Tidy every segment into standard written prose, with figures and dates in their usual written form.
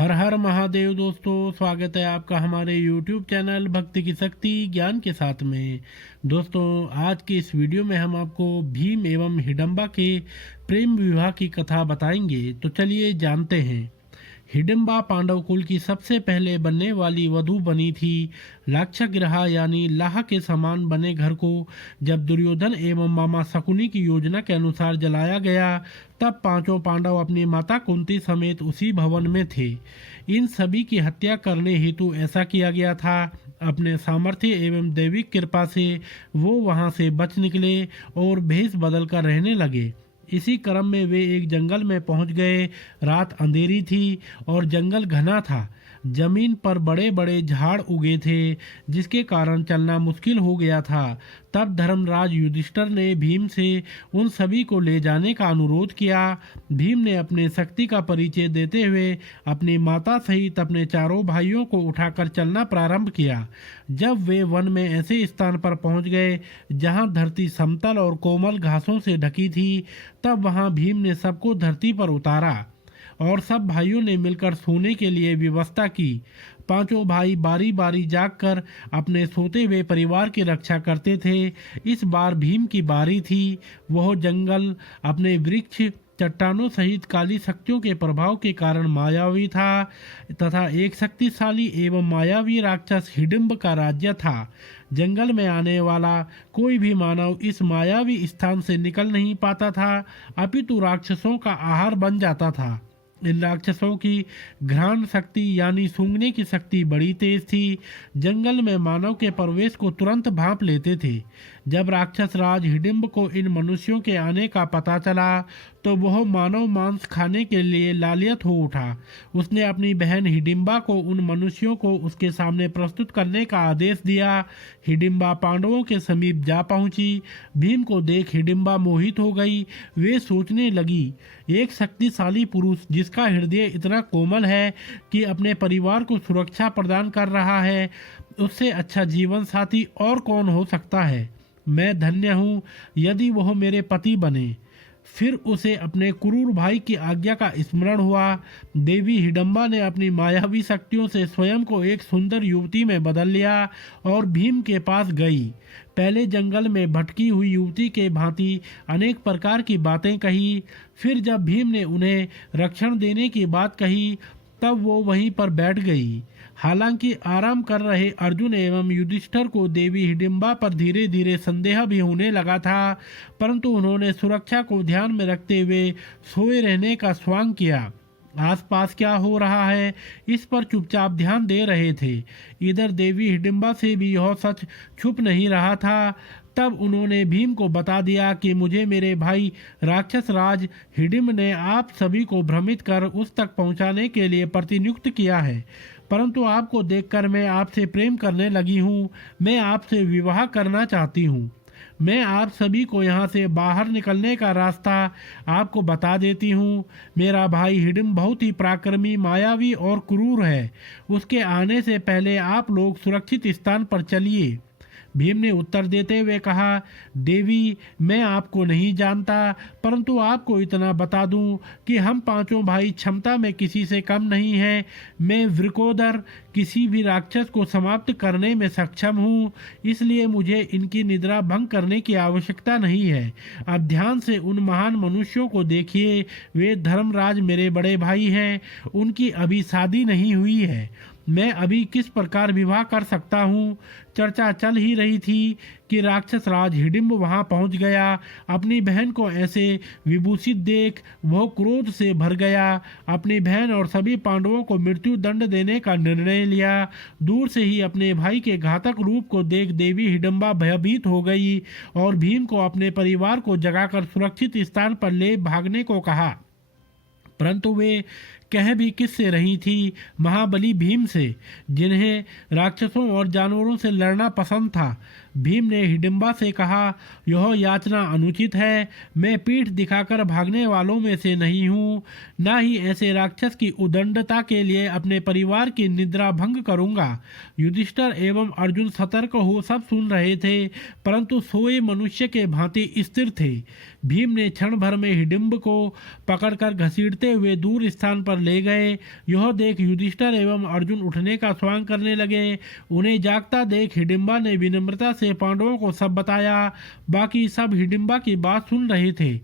हर हर महादेव दोस्तों, स्वागत है आपका हमारे YouTube चैनल भक्ति की शक्ति ज्ञान के साथ में। दोस्तों, आज के इस वीडियो में हम आपको भीम एवं हिडम्बा के प्रेम विवाह की कथा बताएंगे। तो चलिए जानते हैं। हिडिंबा पांडव कुल की सबसे पहले बनने वाली वधू बनी थी। लाक्षागृह यानी लाह के समान बने घर को जब दुर्योधन एवं मामा शकुनी की योजना के अनुसार जलाया गया, तब पांचों पांडव अपनी माता कुंती समेत उसी भवन में थे। इन सभी की हत्या करने हेतु ऐसा किया गया था। अपने सामर्थ्य एवं दैविक कृपा से वो वहां से बच निकले और भेष बदल कर रहने लगे। इसी क्रम में वे एक जंगल में पहुंच गए। रात अंधेरी थी और जंगल घना था। जमीन पर बड़े बड़े झाड़ उगे थे, जिसके कारण चलना मुश्किल हो गया था। तब धर्मराज युधिष्ठिर ने भीम से उन सभी को ले जाने का अनुरोध किया। भीम ने अपने शक्ति का परिचय देते हुए अपनी माता सहित अपने चारों भाइयों को उठाकर चलना प्रारंभ किया। जब वे वन में ऐसे स्थान पर पहुंच गए जहां धरती समतल और कोमल घासों से ढकी थी, तब वहां भीम ने सबको धरती पर उतारा और सब भाइयों ने मिलकर सोने के लिए व्यवस्था की। पांचों भाई बारी बारी जागकर अपने सोते हुए परिवार की रक्षा करते थे। इस बार भीम की बारी थी। वह जंगल अपने वृक्ष, चट्टानों सहित काली शक्तियों के प्रभाव के कारण मायावी था तथा एक शक्तिशाली एवं मायावी राक्षस हिडिंब का राज्य था। जंगल में आने वाला कोई भी मानव इस मायावी स्थान से निकल नहीं पाता था, अपितु राक्षसों का आहार बन जाता था। इन राक्षसों की घ्राण शक्ति यानी सूंघने की शक्ति बड़ी तेज थी। जंगल में मानव के प्रवेश को तुरंत भांप लेते थे। जब राक्षस राज हिडिंब को इन मनुष्यों के आने का पता चला तो वह मानव मांस खाने के लिए लालियत हो उठा। उसने अपनी बहन हिडिंबा को उन मनुष्यों को उसके सामने प्रस्तुत करने का आदेश दिया। हिडिंबा पांडवों के समीप जा पहुंची। भीम को देख हिडिंबा मोहित हो गई। वे सोचने लगी, एक शक्तिशाली पुरुष जिसका हृदय इतना कोमल है कि अपने परिवार को सुरक्षा प्रदान कर रहा है, उससे अच्छा जीवन साथी और कौन हो सकता है। मैं धन्य हूँ यदि वह मेरे पति बने। फिर उसे अपने क्रूर भाई की आज्ञा का स्मरण हुआ। देवी हिडंबा ने अपनी मायावी शक्तियों से स्वयं को एक सुंदर युवती में बदल लिया और भीम के पास गई। पहले जंगल में भटकी हुई युवती के भांति अनेक प्रकार की बातें कही। फिर जब भीम ने उन्हें रक्षण देने की बात कही, तब वो वहीं पर बैठ गई। हालांकि आराम कर रहे अर्जुन एवं युधिष्ठिर को देवी हिडिंबा पर धीरे धीरे संदेह भी होने लगा था, परंतु उन्होंने सुरक्षा को ध्यान में रखते हुए सोए रहने का स्वांग किया। आसपास क्या हो रहा है इस पर चुपचाप ध्यान दे रहे थे। इधर देवी हिडिंबा से भी यह सच छुप नहीं रहा था। तब उन्होंने भीम को बता दिया कि मुझे मेरे भाई राक्षस राज हिडिंब ने आप सभी को भ्रमित कर उस तक पहुंचाने के लिए प्रतिनियुक्त किया है, परंतु आपको देखकर मैं आपसे प्रेम करने लगी हूँ। मैं आपसे विवाह करना चाहती हूँ। मैं आप सभी को यहाँ से बाहर निकलने का रास्ता आपको बता देती हूँ। मेरा भाई हिडिंब बहुत ही पराक्रमी, मायावी और क्रूर है। उसके आने से पहले आप लोग सुरक्षित स्थान पर चलिए। भीम ने उत्तर देते हुए कहा, देवी, मैं आपको नहीं जानता, परंतु आपको इतना बता दूं कि हम पांचों भाई क्षमता में किसी से कम नहीं हैं। मैं वृकोदर किसी भी राक्षस को समाप्त करने में सक्षम हूं, इसलिए मुझे इनकी निद्रा भंग करने की आवश्यकता नहीं है। अब ध्यान से उन महान मनुष्यों को देखिए। वे धर्मराज मेरे बड़े भाई हैं। उनकी अभी शादी नहीं हुई है। मैं अभी किस प्रकार विवाह कर सकता हूँ। चर्चा चल ही रही थी कि राक्षस राज हिडिंब वहां पहुंच गया। अपनी बहन को ऐसे विभूषित देख वह क्रोध से भर गया। अपनी बहन और सभी पांडवों को मृत्यु दंड देने का निर्णय लिया। दूर से ही अपने भाई के घातक रूप को देख देवी हिडिंबा भयभीत हो गई और भीम को अपने परिवार को जगाकर सुरक्षित स्थान पर ले भागने को कहा, परंतु वे कह भी किससे रही थी? महाबली भीम से, जिन्हें राक्षसों और जानवरों से लड़ना पसंद था। भीम ने हिडिंबा से कहा, यह याचना अनुचित है। मैं पीठ दिखाकर भागने वालों में से नहीं हूँ, न ही ऐसे राक्षस की उदंडता के लिए अपने परिवार की निद्रा भंग करूँगा। युधिष्ठिर एवं अर्जुन सतर्क हो सब सुन रहे थे, परंतु सोए मनुष्य के भांति स्थिर थे। भीम ने क्षण भर में हिडिंब को पकड़कर घसीटते हुए दूर स्थान पर ले गए। यह देख युधिष्ठिर एवं अर्जुन उठने का स्वांग करने लगे। उन्हें जागता देख हिडिंबा ने विनम्रता से पांडवों को सब बताया। बाकी सब हिडिंबा की बात सुन रहे थे,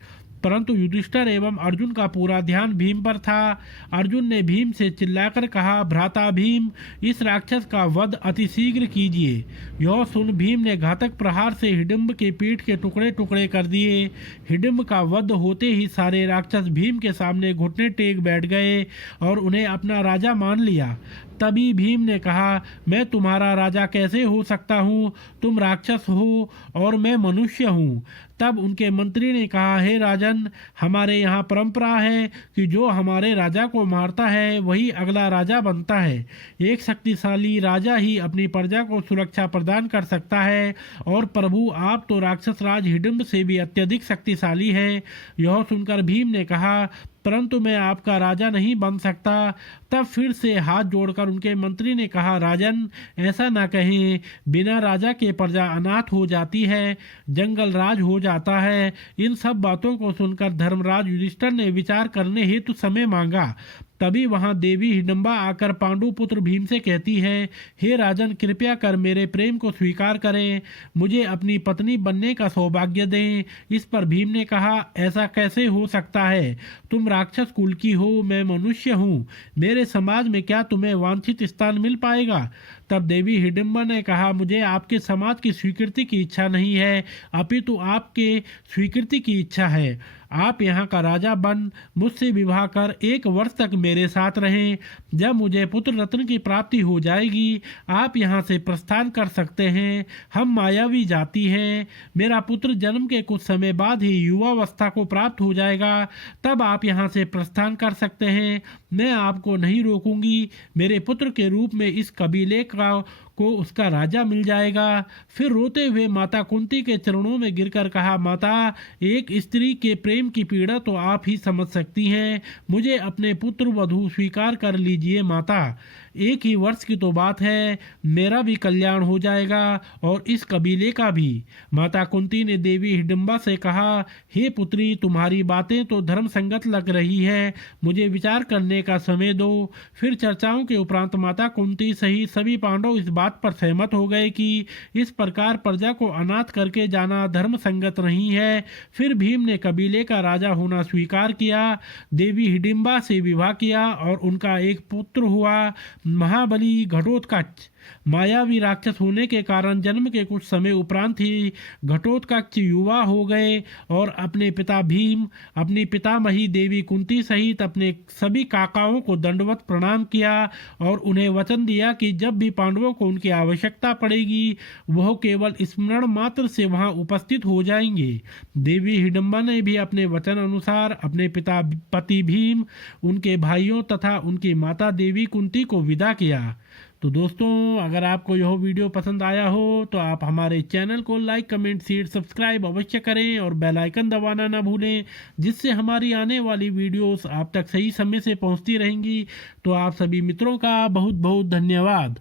परंतु युधिष्ठिर एवं अर्जुन का पूरा ध्यान भीम पर था। अर्जुन ने भीम से चिल्लाकर कहा, भ्राता भीम, इस राक्षस का वध अतिशीघ्र कीजिए। यह सुन भीम ने घातक प्रहार से हिडिंब के पीठ के टुकड़े टुकड़े कर दिए। हिडिंब का वध होते ही सारे राक्षस भीम के सामने घुटने टेक बैठ गए और उन्हें अपना राजा मान लिया। तभी भीम ने कहा, मैं तुम्हारा राजा कैसे हो सकता हूँ? तुम राक्षस हो और मैं मनुष्य हूँ। तब उनके मंत्री ने कहा, हे राजन, हमारे यहाँ परंपरा है कि जो हमारे राजा को मारता है वही अगला राजा बनता है। एक शक्तिशाली राजा ही अपनी प्रजा को सुरक्षा प्रदान कर सकता है, और प्रभु आप तो राक्षस राज हिडिंब से भी अत्यधिक शक्तिशाली है। यह सुनकर भीम ने कहा, परंतु मैं आपका राजा नहीं बन सकता। तब फिर से हाथ जोड़कर उनके मंत्री ने कहा, राजन, ऐसा ना कहें, बिना राजा के प्रजा अनाथ हो जाती है, जंगल राज हो जाता है। इन सब बातों को सुनकर धर्मराज युधिष्ठिर ने विचार करने हेतु समय मांगा। तभी वहां देवी हिडिंबा आकर पांडु पुत्र भीम से कहती है, हे राजन, कृपया कर मेरे प्रेम को स्वीकार करें, मुझे अपनी पत्नी बनने का सौभाग्य दें। इस पर भीम ने कहा, ऐसा कैसे हो सकता है? तुम राक्षस कुल की हो, मैं मनुष्य हूँ, मेरे समाज में क्या तुम्हें वांछित स्थान मिल पाएगा? तब देवी हिडिंबा ने कहा, मुझे आपके समाज की स्वीकृति की इच्छा नहीं है, अपितु आपके स्वीकृति की इच्छा है। आप यहाँ का राजा बन मुझसे विवाह कर 1 वर्ष तक मेरे साथ रहें। जब मुझे पुत्र रत्न की प्राप्ति हो जाएगी, आप यहाँ से प्रस्थान कर सकते हैं। हम मायावी जाति हैं। मेरा पुत्र जन्म के कुछ समय बाद ही युवावस्था को प्राप्त हो जाएगा, तब आप यहाँ से प्रस्थान कर सकते हैं। मैं आपको नहीं रोकूंगी। मेरे पुत्र के रूप में इस कबीले को उसका राजा मिल जाएगा। फिर रोते हुए माता कुंती के चरणों में गिरकर कहा, माता, एक स्त्री के प्रेम की पीड़ा तो आप ही समझ सकती हैं। मुझे अपने पुत्र वधू स्वीकार कर लीजिए माता। 1 ही वर्ष की तो बात है, मेरा भी कल्याण हो जाएगा और इस कबीले का भी। माता कुंती ने देवी हिडिंबा से कहा, हे पुत्री, तुम्हारी बातें तो धर्म संगत लग रही है, मुझे विचार करने का समय दो। फिर चर्चाओं के उपरांत माता कुंती सहित सभी पांडव इस बात पर सहमत हो गए कि इस प्रकार प्रजा को अनाथ करके जाना धर्म संगत नहीं है। फिर भीम ने कबीले का राजा होना स्वीकार किया, देवी हिडिंबा से विवाह किया और उनका एक पुत्र हुआ, महाबली घटोत्कच। मायावी राक्षस होने के कारण जन्म के कुछ समय उपरांत ही घटोत्कच युवा हो गए और अपने पिता भीम, अपनी पितामही देवी कुंती सहित अपने सभी काकाओं को दंडवत प्रणाम किया और उन्हें वचन दिया कि जब भी पांडवों को उनकी आवश्यकता पड़ेगी, वह केवल स्मरण मात्र से वहां उपस्थित हो जाएंगे। देवी हिडिंबा ने भी अपने वचन अनुसार अपने पिता पति भीम, उनके भाइयों तथा उनकी माता देवी कुंती को विदा किया। तो दोस्तों, अगर आपको यह वीडियो पसंद आया हो तो आप हमारे चैनल को लाइक, कमेंट, शेयर, सब्सक्राइब अवश्य करें और बेल आइकन दबाना ना भूलें, जिससे हमारी आने वाली वीडियोस आप तक सही समय से पहुंचती रहेंगी। तो आप सभी मित्रों का बहुत बहुत धन्यवाद।